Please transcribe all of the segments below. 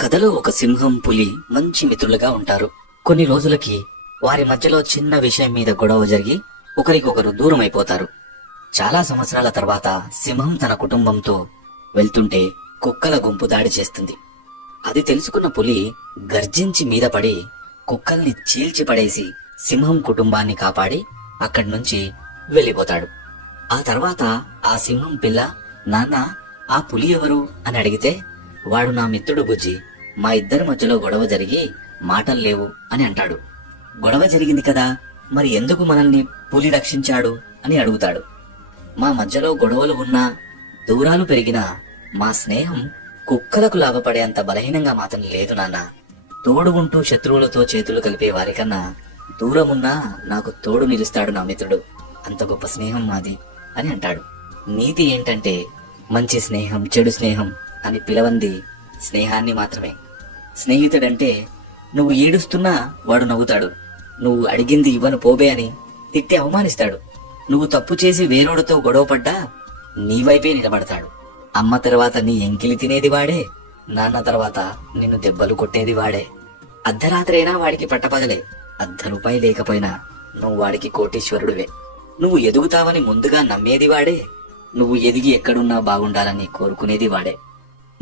కథలో ఒక సింహం పులి మంచి మిత్రులుగా ఉంటారు. కొన్ని రోజులకి వారి మధ్యలో చిన్న విషయం మీద గొడవ జరిగి ఒకరికొకరు దూరం అయిపోతారు చాలా సంవత్సరాల తర్వాత సింహం తన కుటుంబంతో వెళ్తుంటే కుక్కల గుంపు దాడి చేస్తుంది. అది తెలుసుకున్న పులి గర్జించి మీద పడి కుక్కల్ని చీల్చి పడేసి సింహం కుటుంబాన్ని కాపాడి అక్కడి నుంచి వెళ్ళిపోతాడు. ఆ తర్వాత ఆ సింహం పిల్ల నాన్న ఆ పులి ఎవరు? అని అడిగితే వాడు నా మిత్రుడు బుజ్జి. మా ఇద్దరి మధ్యలో గొడవ జరిగి మాటలు లేవు అని అంటాడు. గొడవ జరిగింది కదా మరి ఎందుకు మనల్ని పులి రక్షించాడు అని అడుగుతాడు. మా మధ్యలో గొడవలు ఉన్నా దూరాలు పెరిగినా మా స్నేహం కుక్కలకు లాభపడేంత బలహీనంగా మాత్రం లేదు నాన్న. తోడు ఉంటూ శత్రువులతో చేతులు కలిపే వారికన్నా దూరమున్నా నాకు తోడు నిలుస్తాడు నా మిత్రుడు. అంత గొప్ప స్నేహం మాది అని అంటాడు. నీతి ఏంటంటే మంచి స్నేహం చెడు స్నేహం అని పిలవంది స్నేహాన్ని మాత్రమే. స్నేహితుడంటే నువ్వు ఏడుస్తున్నా వాడు నవ్వుతాడు. నువ్వు అడిగింది ఇవ్వను పోబే అని తిట్టి అవమానిస్తాడు. నువ్వు తప్పు చేసి వేరోడితో గొడవపడ్డా నీ వైపే నిలబడతాడు. అమ్మ తర్వాత నీ ఎంకిలి తినేది వాడే నాన్న తర్వాత నిన్ను దెబ్బలు కొట్టేది వాడే. అర్ధరాత్రైనా వాడికి పట్టపగలే. అర్ధ రూపాయి లేకపోయినా నువ్వు వాడికి కోటీశ్వరుడివే. నువ్వు ఎదుగుతావని ముందుగా నమ్మేది వాడే. నువ్వు ఎదిగి ఎక్కడున్నా బాగుండాలని కోరుకునేది వాడే.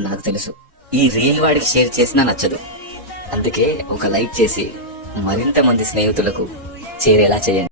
నాకు తెలుసు. ఈ రీల్ వాడికి షేర్ చేసినా నచ్చదు. అందుకే ఒక లైక్ చేసి మరింత మంది స్నేహితులకు చేరేలా చేయండి.